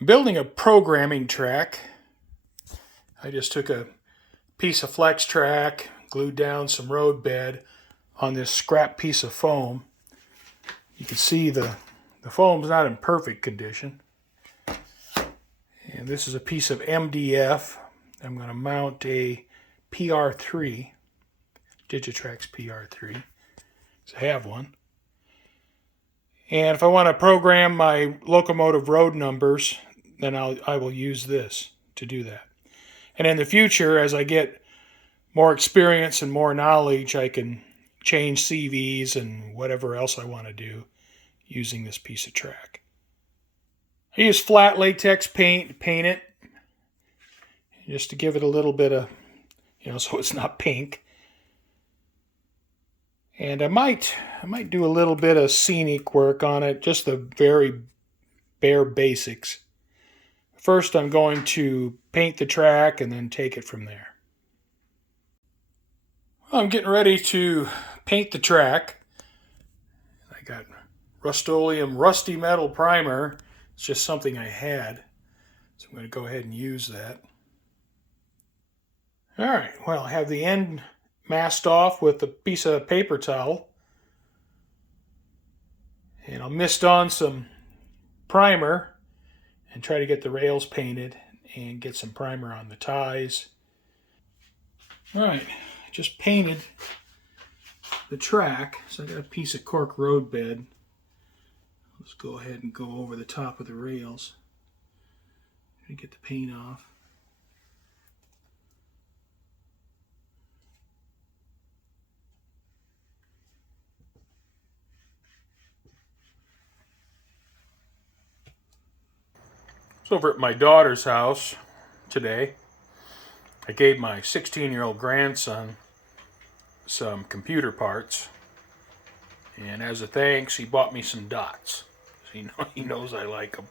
I'm building a programming track. I just took a piece of flex track, glued down some road bed on this scrap piece of foam. You can see the foam's not in perfect condition. And this is a piece of MDF. I'm going to mount a PR3, Digitrax PR3, so I have one. And if I want to program my locomotive road numbers, then I will use this to do that. And in the future, as I get more experience and more knowledge, I can change CVs and whatever else I want to do using this piece of track. I use flat latex paint to paint it, just to give it a little bit of, so it's not pink. And I might do a little bit of scenic work on it, just the very bare basics. First, I'm going to paint the track and then take it from there. Well, I'm getting ready to paint the track. I got Rust-Oleum Rusty Metal Primer. It's just something I had, so I'm going to go ahead and use that. All right, well, I have the end masked off with a piece of paper towel. And I'll mist on some primer and try to get the rails painted and get some primer on the ties. All right, I just painted the track. So I got a piece of cork road bed. Let's go ahead and go over the top of the rails and get the paint off. It's over at my daughter's house today. I gave my 16-year-old grandson some computer parts, and as a thanks, he bought me some dots. He knows I like them.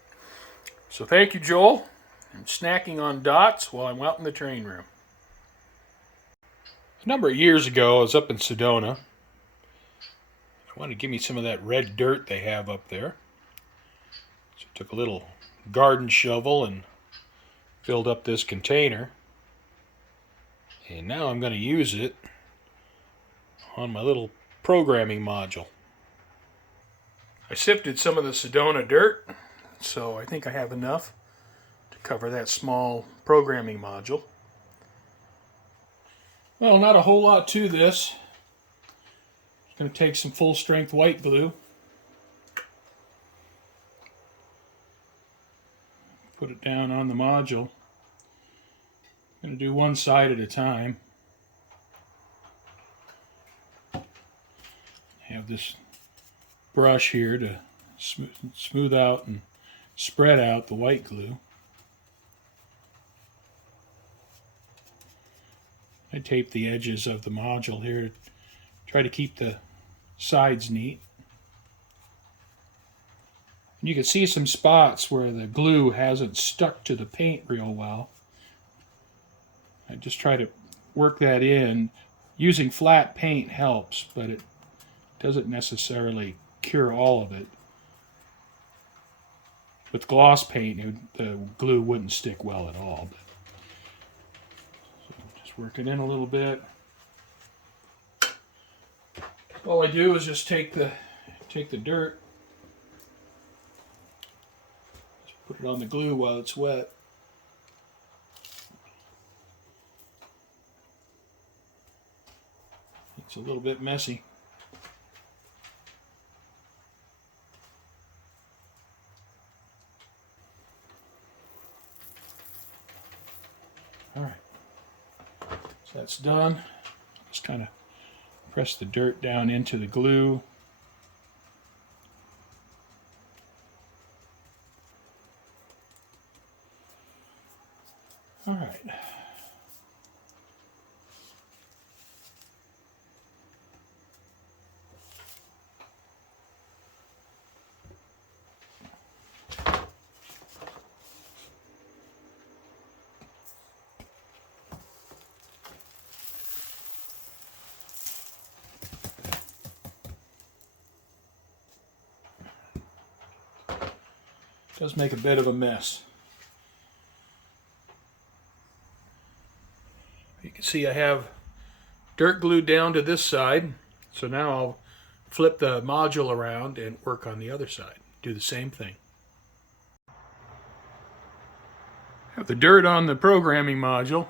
So thank you, Joel. I'm snacking on dots while I'm out in the train room. A number of years ago, I was up in Sedona. I wanted to give me some of that red dirt they have up there. So I took a little garden shovel and filled up this container. And now I'm going to use it on my little programming module. I sifted some of the Sedona dirt, so I think I have enough to cover that small programming module. Well, not a whole lot to this. It's going to take some full strength white glue. Put it down on the module. I'm going to do one side at a time. I have this brush here to smooth out and spread out the white glue. I tape the edges of the module here to try to keep the sides neat. You can see some spots where the glue hasn't stuck to the paint real well. I just try to work that in. Using flat paint helps, but it doesn't necessarily cure all of it. With gloss paint, the glue wouldn't stick well at all. So just work it in a little bit. All I do is just take the dirt, just put it on the glue while it's wet. It's a little bit messy. All right, so that's done. Just kind of press the dirt down into the glue. All right. Does make a bit of a mess. see I have dirt glued down to this side. So now I'll flip the module around and work on the other side. Do the same thing. Have the dirt on the programming module.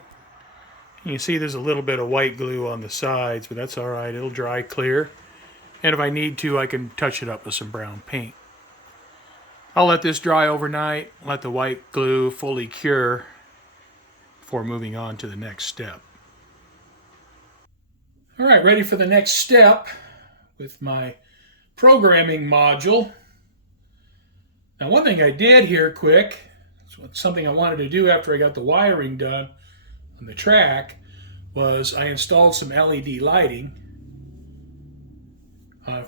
You can see there's a little bit of white glue on the sides, but that's all right. It'll dry clear. And if I need to, I can touch it up with some brown paint. I'll let this dry overnight, let the white glue fully cure before moving on to the next step. All right, ready for the next step with my programming module. Now, one thing I did here quick, something I wanted to do after I got the wiring done on the track, was I installed some LED lighting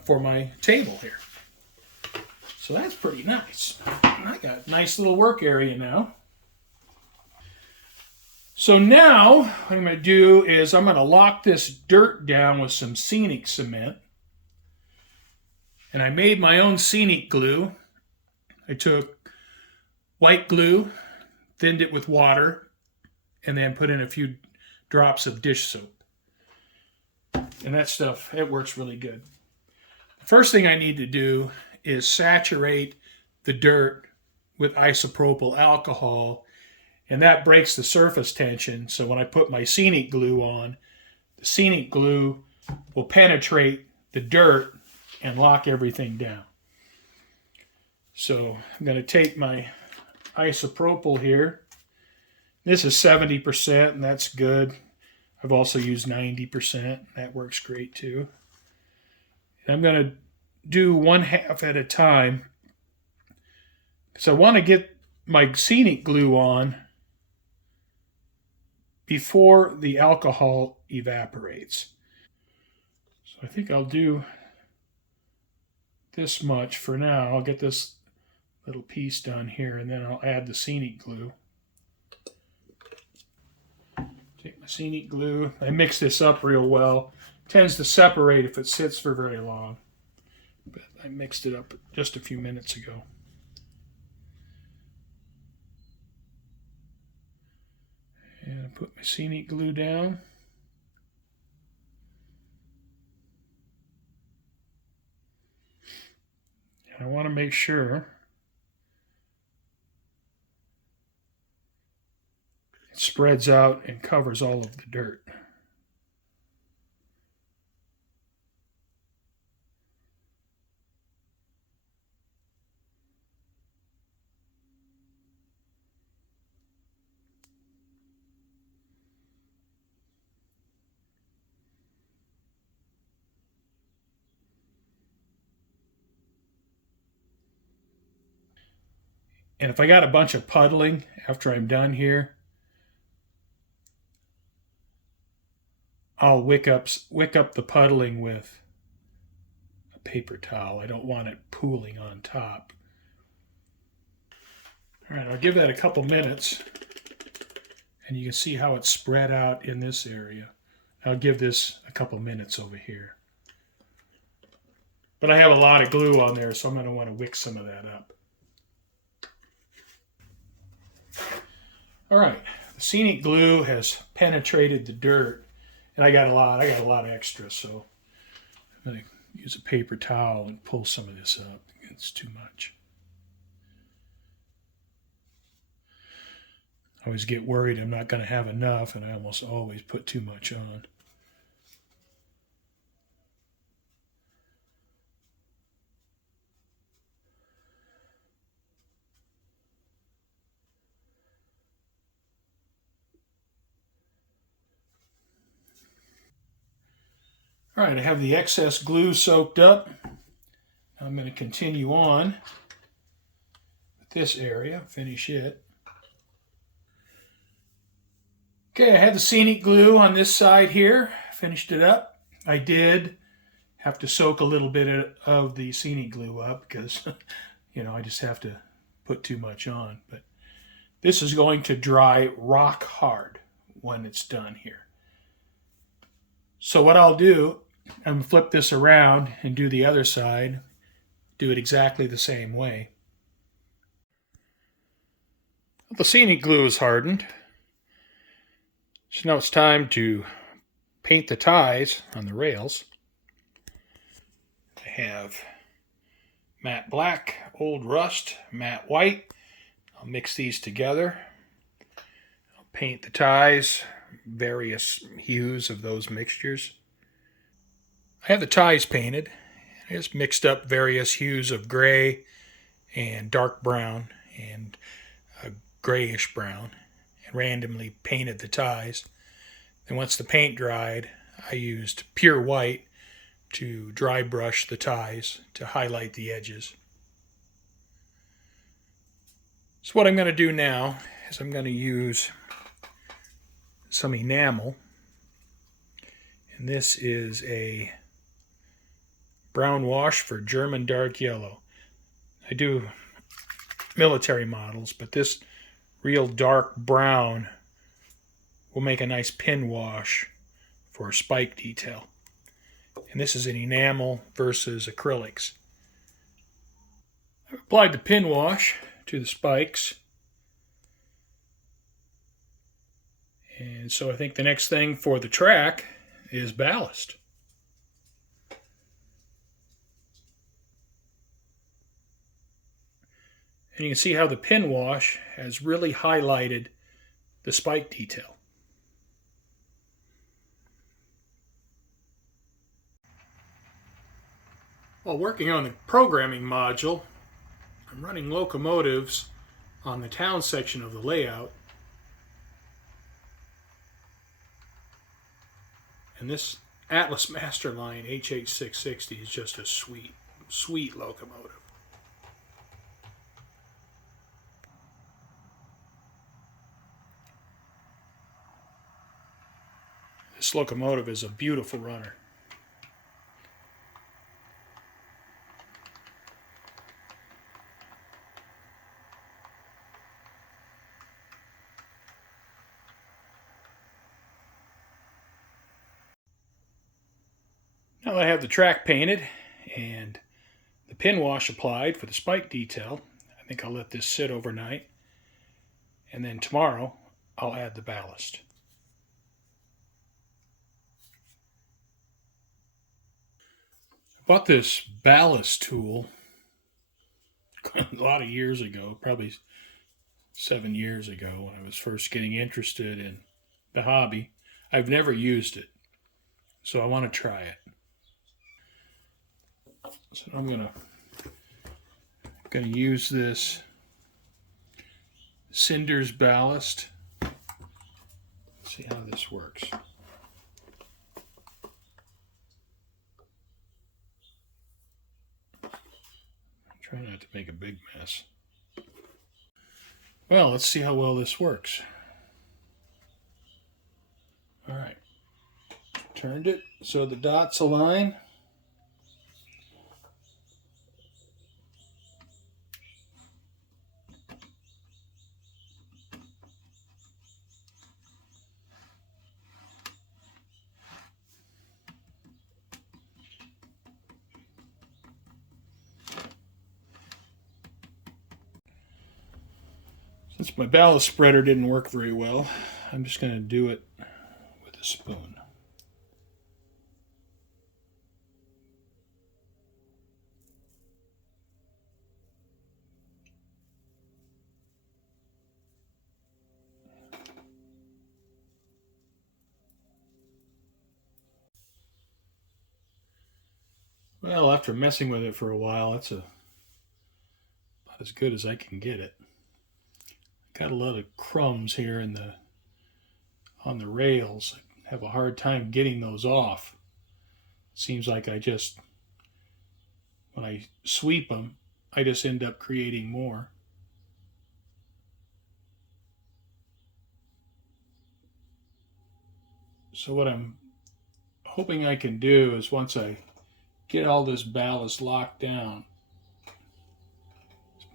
for my table here. So that's pretty nice. I got a nice little work area now. So now what I'm going to do is I'm going to lock this dirt down with some Scenic cement. And I made my own Scenic glue. I took white glue, thinned it with water, and then put in a few drops of dish soap. And that stuff, it works really good. The first thing I need to do is saturate the dirt with isopropyl alcohol, and that breaks the surface tension. So when I put my Scenic glue on, the Scenic glue will penetrate the dirt and lock everything down. So I'm going to take my isopropyl here. This is 70%, and that's good. I've also used 90%. That works great too. And I'm going to do 1/2 at a time. So I want to get my Scenic glue on before the alcohol evaporates. So I think I'll do this much for now. I'll get this little piece done here, and then I'll add the Scenic glue. Take my Scenic glue. I mix this up real well. It tends to separate if it sits for very long. But I mixed it up just a few minutes ago. And I put my Scenic glue down. And I want to make sure it spreads out and covers all of the dirt. And if I got a bunch of puddling after I'm done here, I'll wick up the puddling with a paper towel. I don't want it pooling on top. All right, I'll give that a couple minutes, and you can see how it's spread out in this area. I'll give this a couple minutes over here. But I have a lot of glue on there, so I'm going to want to wick some of that up. All right, the Scenic glue has penetrated the dirt, and I got a lot of extra, so I'm going to use a paper towel and pull some of this up. It's too much. I always get worried I'm not going to have enough, and I almost always put too much on. All right, I have the excess glue soaked up. I'm going to continue on with this area, finish it. Okay, I had the Scenic glue on this side here, finished it up. I did have to soak a little bit of the Scenic glue up because, I just have to put too much on. But this is going to dry rock hard when it's done here. So what I'll do, I'm going to flip this around and do the other side, do it exactly the same way. The Scenic glue is hardened. So now it's time to paint the ties on the rails. I have matte black, old rust, matte white. I'll mix these together. I'll paint the ties, various hues of those mixtures. I have the ties painted. I just mixed up various hues of gray and dark brown and a grayish brown and randomly painted the ties. And once the paint dried, I used pure white to dry brush the ties to highlight the edges. So what I'm going to do now is I'm going to use some enamel. And this is a brown wash for German dark yellow. I do military models, but this real dark brown will make a nice pin wash for a spike detail. And this is an enamel versus acrylics. I've applied the pin wash to the spikes. And so I think the next thing for the track is ballast. And you can see how the pin wash has really highlighted the spike detail. While working on the programming module, I'm running locomotives on the town section of the layout. And this Atlas Masterline HH660 is just a sweet, sweet locomotive. This locomotive is a beautiful runner. Now that I have the track painted and the pin wash applied for the spike detail, I think I'll let this sit overnight. And then tomorrow, I'll add the ballast. I bought this ballast tool a lot of years ago, probably 7 years ago when I was first getting interested in the hobby. I've never used it, so I want to try it. So I'm gonna use this Cinders ballast. Let's see how this works. Try not to make a big mess. Well, let's see how well this works. All right, turned it so the dots align. Since my ballast spreader didn't work very well, I'm just going to do it with a spoon. Well, after messing with it for a while, it's about as good as I can get it. Got a lot of crumbs here on the rails. I have a hard time getting those off. Seems like when I sweep them, I just end up creating more. So what I'm hoping I can do is once I get all this ballast locked down,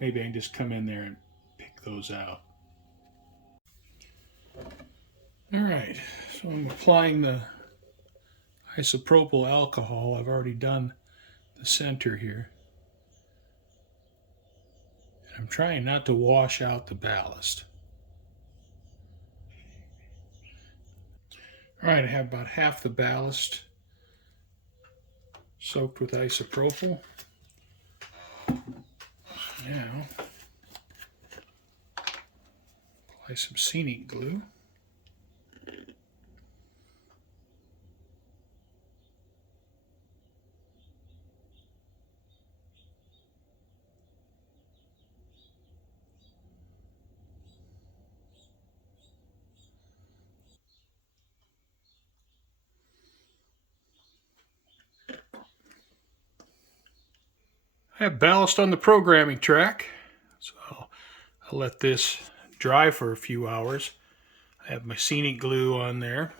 maybe I can just come in there and pick those out. All right, so I'm applying the isopropyl alcohol. I've already done the center here. And I'm trying not to wash out the ballast. All right, I have about half the ballast soaked with isopropyl. Now, apply some Scenic glue. I have ballast on the programming track, so I'll let this dry for a few hours. I have my Scenic glue on there,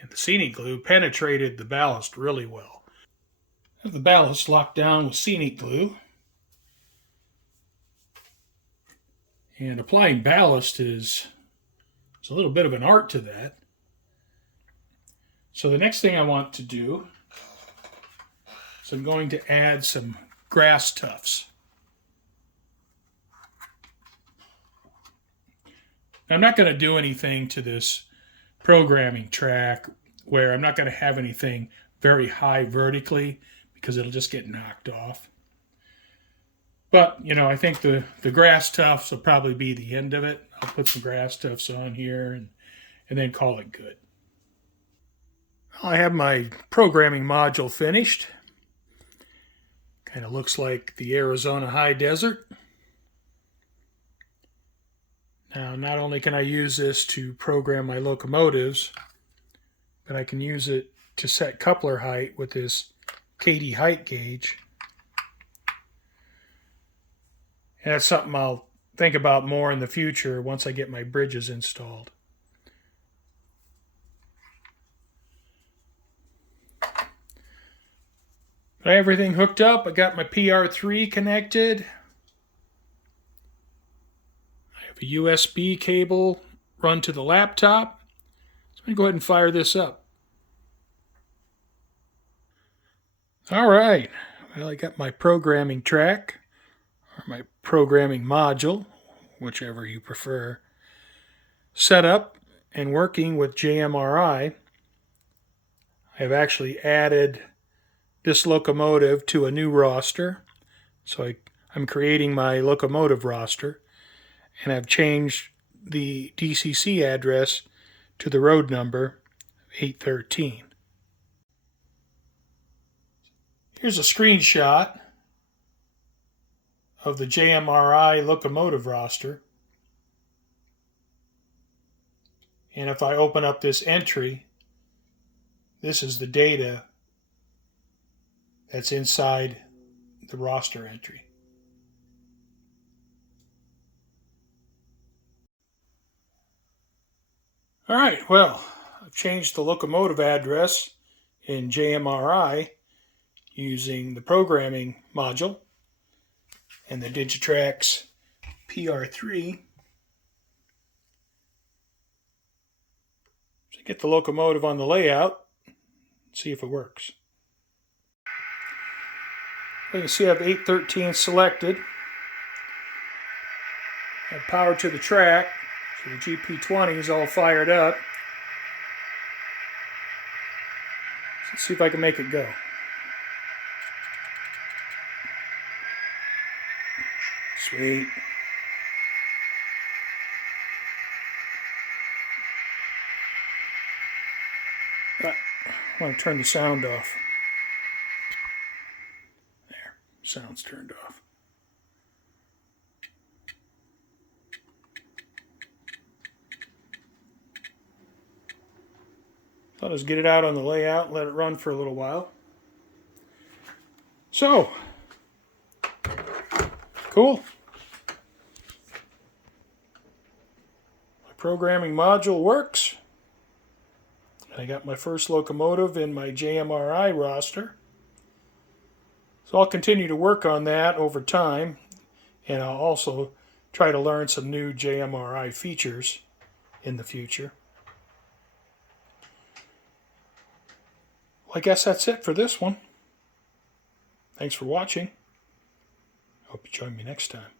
and the Scenic glue penetrated the ballast really well. I have the ballast locked down with Scenic glue, and applying ballast is a little bit of an art to that. So the next thing I want to do is I'm going to add some grass tufts. I'm not going to do anything to this programming track where I'm not going to have anything very high vertically because it'll just get knocked off. But, I think the grass tufts will probably be the end of it. I'll put some grass tufts on here and then call it good. I have my programming module finished. Kind of looks like the Arizona high desert. Now, not only can I use this to program my locomotives, but I can use it to set coupler height with this KD height gauge. And that's something I'll think about more in the future once I get my bridges installed. Got everything hooked up. I got my PR3 connected. I have a USB cable run to the laptop. So I'm going to go ahead and fire this up. All right. Well, I got my programming track, or my programming module, whichever you prefer, set up and working with JMRI. I have actually added this locomotive to a new roster. So I'm creating my locomotive roster, and I've changed the DCC address to the road number 813. Here's a screenshot of the JMRI locomotive roster. And if I open up this entry, this is the data that's inside the roster entry. All right, well, I've changed the locomotive address in JMRI using the programming module and the Digitrax PR3. So get the locomotive on the layout, see if it works. You can see I have 813 selected. I have power to the track, so the GP20 is all fired up. Let's see if I can make it go. Sweet. I want to turn the sound off. There, sound's turned off. I'll just get it out on the layout and let it run for a little while. So, cool. My programming module works. I got my first locomotive in my JMRI roster. So I'll continue to work on that over time, and I'll also try to learn some new JMRI features in the future. Well, I guess that's it for this one. Thanks for watching. Hope you join me next time.